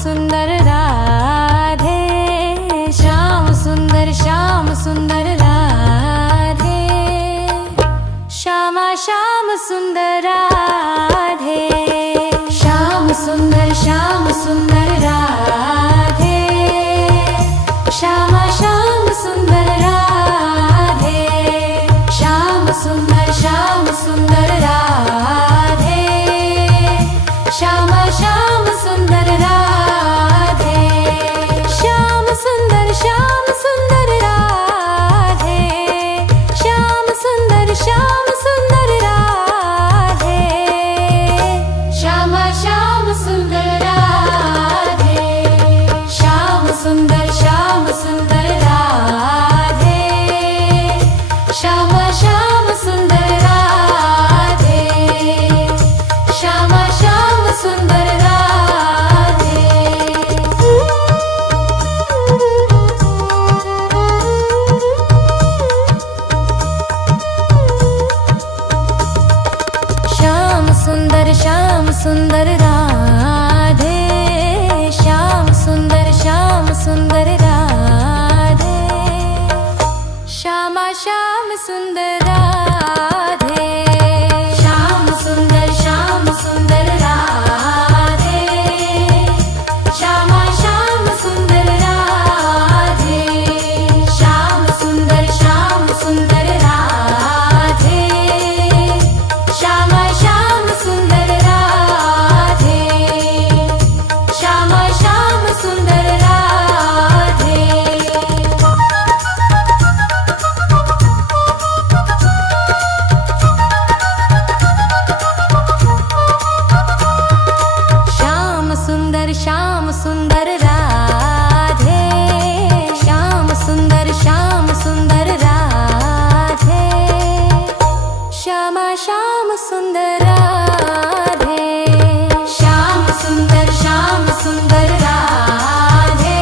सुंदर राधे, श्याम सुंदर राधे, श्यामा श्याम सुंदर राधे, श्याम सुंदर राधे, श्यामा श्याम सुंदर राधे, श्याम सुंदर राधे, श्यामा श्याम सुंदर राधे, श्याम सुंदर राधे, श्याम सुंदर राधे, श्यामा श्याम सुंदर राधे, श्याम सुंदर राधे, श्यामा श्याम सुंदर राधे, श्यामा श्याम सुंदर राधे। श्याम सुंदर राधे, श्याम सुंदर राधे, श्यामा श्याम सुंदर राधे, श्याम सुंदर राधे, श्यामा श्याम सुंदर राधे, श्याम सुंदर राधे, श्यामा श्याम सुंदर राधे, श्यामा श्याम सुंदर राधे। श्याम सुंदर राधे, श्याम सुंदर राधे, श्यामा श्याम सुंदर राधे, श्याम सुंदर राधे,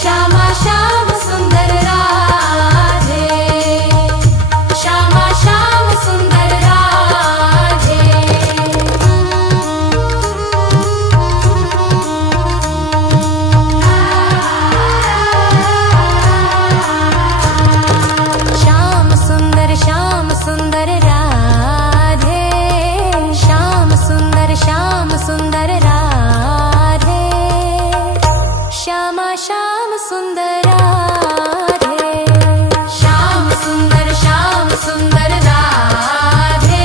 श्यामा श्याम सुंदर राधे, श्यामा श्याम सुंदर राधे। श्याम सुंदर राधे, श्याम सुंदर राधे, श्यामा श्याम सुंदर राधे, श्याम सुंदर राधे,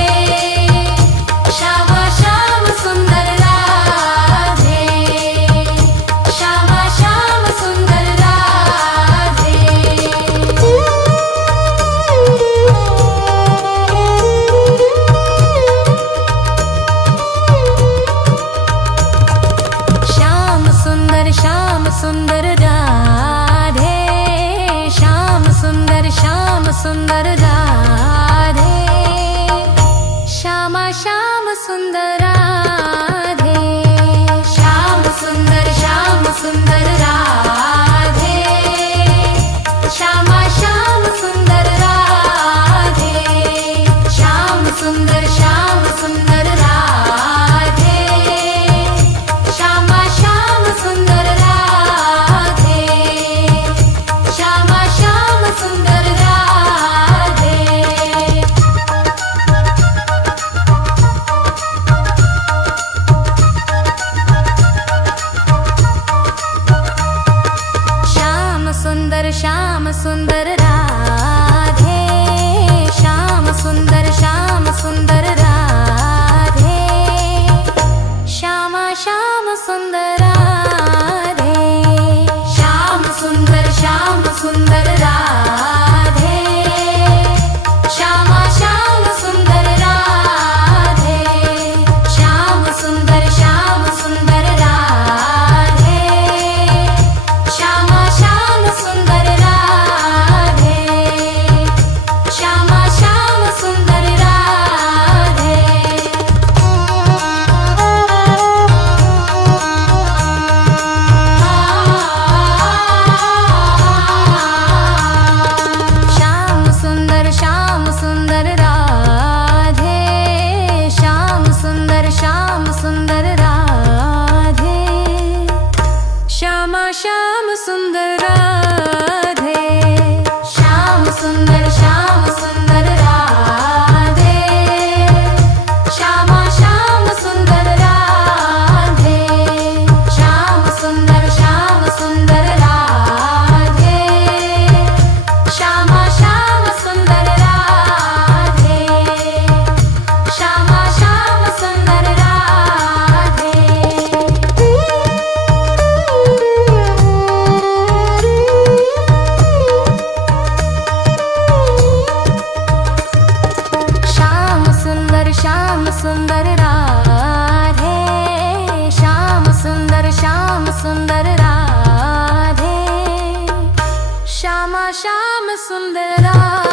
श्यामा श्याम सुंदर राधे, श्यामा श्याम सुंदर राधे। श्याम सुंदर राधे, श्याम सुंदर राधे, श्यामा श्याम सुंदर राधे, श्याम सुंदर राधे, श्यामा श्याम सुंदर राधे, श्याम सुंदर राधे, श्यामा श्याम सुंदर राधे, श्यामा श्याम सुंदर राधे। श्याम सुंदर राधे, श्याम सुंदर राधे, श्यामा श्याम सुंदर राधे, श्याम सुंदर राधे, श्यामा श्याम सुंदर राधे, श्याम सुंदर राधे, श्याम सुंदर राधे, श्यामा श्याम सुंदर राधे।